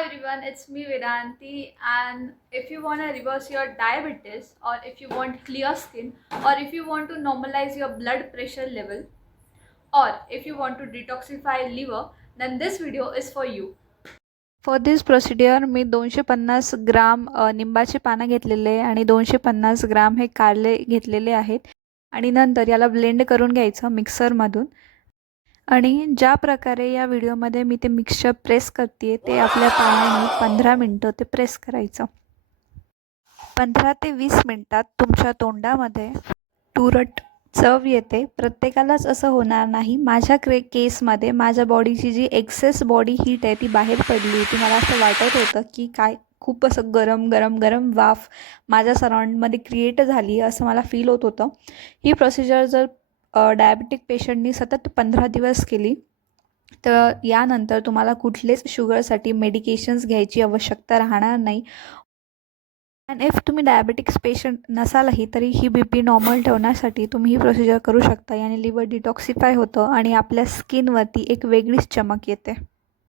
Hi everyone, it's me Vedanti, and if you want to reverse your diabetes, or if you want clear skin, or if you want to normalize your blood pressure level, or if you want to detoxify liver, then this video is for you. For this procedure मी 250 gram निंबाची पानं घेतलेले आहे आणि 250 ग्राम हे कारले घेतलेले आहेत आणि नंतर याला ब्लेंड करून घ्यायचं मिक्सरमधून. आणि ज्या प्रकारे या व्हिडिओमध्ये मी ते मिक्सचर प्रेस करते ते आपल्या पायाने 15 मिनटं ते प्रेस करायचं. 15 ते 20 मिनटात तुमच्या तोंडामध्ये तुरट चव येते. प्रत्येकालाच असं होणार नाही. माझ्या केसमध्ये माझ्या बॉडीची जी एक्सेस बॉडी हीट आहे ती बाहेर पडली होती. मला असं वाटत होतं की काय खूप असं गरम गरम गरम वाफ माझ्या सराउंडमध्ये क्रिएट झाली असं मला फील होत होतं. ही प्रोसिजर जर डायबिटिक पेशंटनी सतत 15 दिवस केली तर यानंतर तुम्हाला कुठलेच शुगरसाठी मेडिकेशन्स घ्यायची आवश्यकता राहणार नाही. अँड इफ तुम्ही डायबेटिक्स पेशंट नसालही तरी ही BP नॉर्मल ठेवण्यासाठी तुम्ही ही प्रोसिजर करू शकता. याने लिव्हर डिटॉक्सिफाय होतं आणि आपल्या स्किनवरती एक वेगळीच चमक येते.